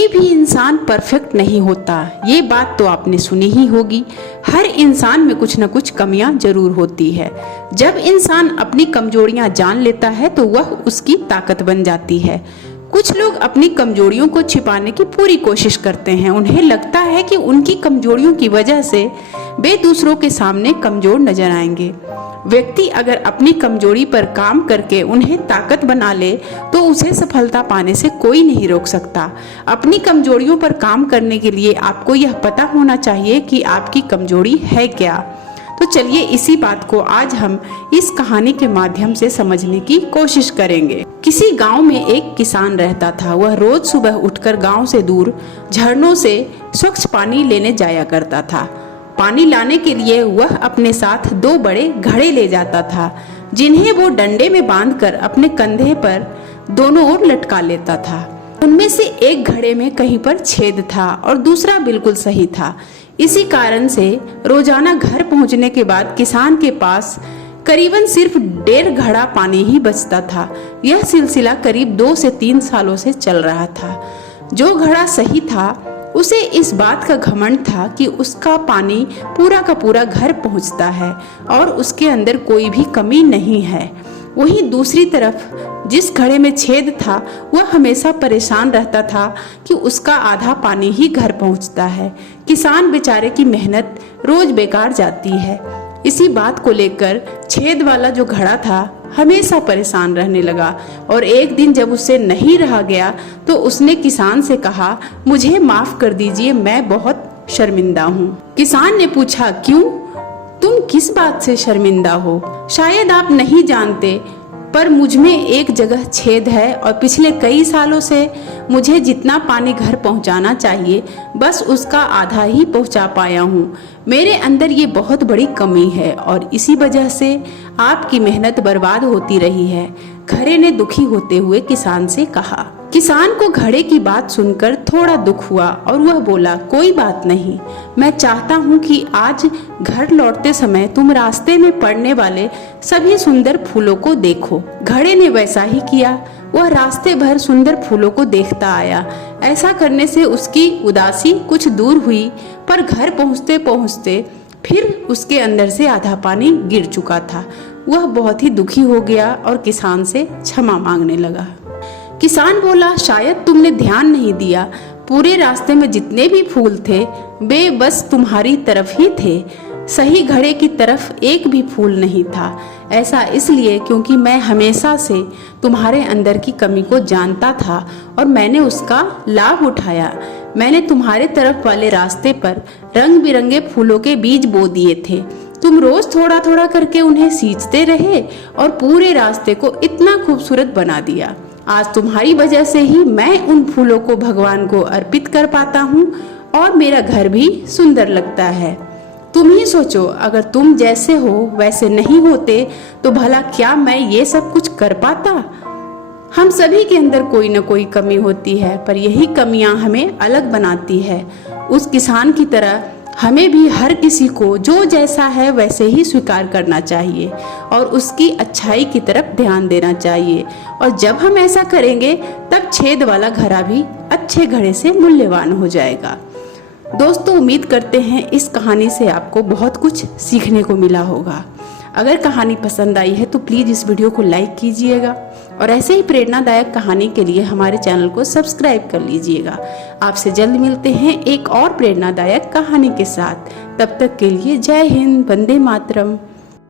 कोई भी इंसान परफेक्ट नहीं होता, ये बात तो आपने सुनी ही होगी। हर इंसान में कुछ न कुछ कमियां जरूर होती है। जब इंसान अपनी कमजोरियां जान लेता है तो वह उसकी ताकत बन जाती है। कुछ लोग अपनी कमजोरियों को छिपाने की पूरी कोशिश करते हैं। उन्हें लगता है कि उनकी कमजोरियों की वजह से वे दूसरों के सामने कमजोर नजर आएंगे। व्यक्ति अगर अपनी कमजोरी पर काम करके उन्हें ताकत बना ले तो उसे सफलता पाने से कोई नहीं रोक सकता। अपनी कमजोरियों पर काम करने के लिए आपको यह पता होना चाहिए कि आपकी कमजोरी है क्या। तो चलिए इसी बात को आज हम इस कहानी के माध्यम से समझने की कोशिश करेंगे। किसी गांव में एक किसान रहता था। वह रोज सुबह उठकर गांव से दूर झरनों से स्वच्छ पानी लेने जाया करता था। पानी लाने के लिए वह अपने साथ 2 बड़े घड़े ले जाता था, जिन्हें वो डंडे में बांधकर अपने कंधे पर दोनों ओर लटका लेता था। उनमें से एक घड़े में कहीं पर छेद था और दूसरा बिल्कुल सही था। इसी कारण से रोजाना घर पहुंचने के बाद किसान के पास करीबन सिर्फ 1.5 घड़ा पानी ही बचता था। यह सिलसिला करीब 2 से 3 सालों से चल रहा था। जो घड़ा सही था उसे इस बात का घमंड था कि उसका पानी पूरा का पूरा घर पहुंचता है और उसके अंदर कोई भी कमी नहीं है। वहीं दूसरी तरफ जिस घड़े में छेद था वह हमेशा परेशान रहता था कि उसका आधा पानी ही घर पहुंचता है। किसान बेचारे की मेहनत रोज बेकार जाती है। इसी बात को लेकर छेद वाला जो घड़ा था हमेशा परेशान रहने लगा और एक दिन जब उससे नहीं रहा गया तो उसने किसान से कहा, मुझे माफ कर दीजिए, मैं बहुत शर्मिंदा हूँ। किसान ने पूछा, क्यों? तुम किस बात से शर्मिंदा हो? शायद आप नहीं जानते, पर मुझ में एक जगह छेद है और पिछले कई सालों से मुझे जितना पानी घर पहुंचाना चाहिए बस उसका आधा ही पहुंचा पाया हूँ। मेरे अंदर ये बहुत बड़ी कमी है और इसी वजह से आपकी मेहनत बर्बाद होती रही है। घड़े ने दुखी होते हुए किसान से कहा। किसान को घड़े की बात सुनकर थोड़ा दुख हुआ और वह बोला, कोई बात नहीं, मैं चाहता हूँ कि आज घर लौटते समय तुम रास्ते में पड़ने वाले सभी सुंदर फूलों को देखो। घड़े ने वैसा ही किया। वह रास्ते भर सुंदर फूलों को देखता आया। ऐसा करने से उसकी उदासी कुछ दूर हुई, पर घर पहुँचते पहुँचते फिर उसके अंदर से आधा पानी गिर चुका था। वह बहुत ही दुखी हो गया और किसान से क्षमा मांगने लगा। किसान बोला, शायद तुमने ध्यान नहीं दिया, पूरे रास्ते में जितने भी फूल थे वे बस तुम्हारी तरफ ही थे। सही घड़े की तरफ एक भी फूल नहीं था। ऐसा इसलिए क्योंकि मैं हमेशा से तुम्हारे अंदर की कमी को जानता था और मैंने उसका लाभ उठाया। मैंने तुम्हारे तरफ वाले रास्ते पर रंग बिरंगे फूलों के बीज बो दिए थे। तुम रोज थोड़ा थोड़ा करके उन्हें सींचते रहे और पूरे रास्ते को इतना खूबसूरत बना दिया। आज तुम्हारी वजह से ही मैं उन फूलों को भगवान को अर्पित कर पाता हूँ और मेरा घर भी सुंदर लगता है। तुम ही सोचो, अगर तुम जैसे हो वैसे नहीं होते तो भला क्या मैं ये सब कुछ कर पाता? हम सभी के अंदर कोई न कोई कमी होती है, पर यही कमियां हमें अलग बनाती है। उस किसान की तरह हमें भी हर किसी को जो जैसा है वैसे ही स्वीकार करना चाहिए और उसकी अच्छाई की तरफ ध्यान देना चाहिए। और जब हम ऐसा करेंगे तब छेद वाला घड़ा भी अच्छे घड़े से मूल्यवान हो जाएगा। दोस्तों, उम्मीद करते हैं इस कहानी से आपको बहुत कुछ सीखने को मिला होगा। अगर कहानी पसंद आई है तो प्लीज़ इस वीडियो को लाइक कीजिएगा और ऐसे ही प्रेरणादायक कहानी के लिए हमारे चैनल को सब्सक्राइब कर लीजिएगा। आपसे जल्द मिलते हैं एक और प्रेरणादायक कहानी के साथ। तब तक के लिए जय हिंद, वंदे मातरम।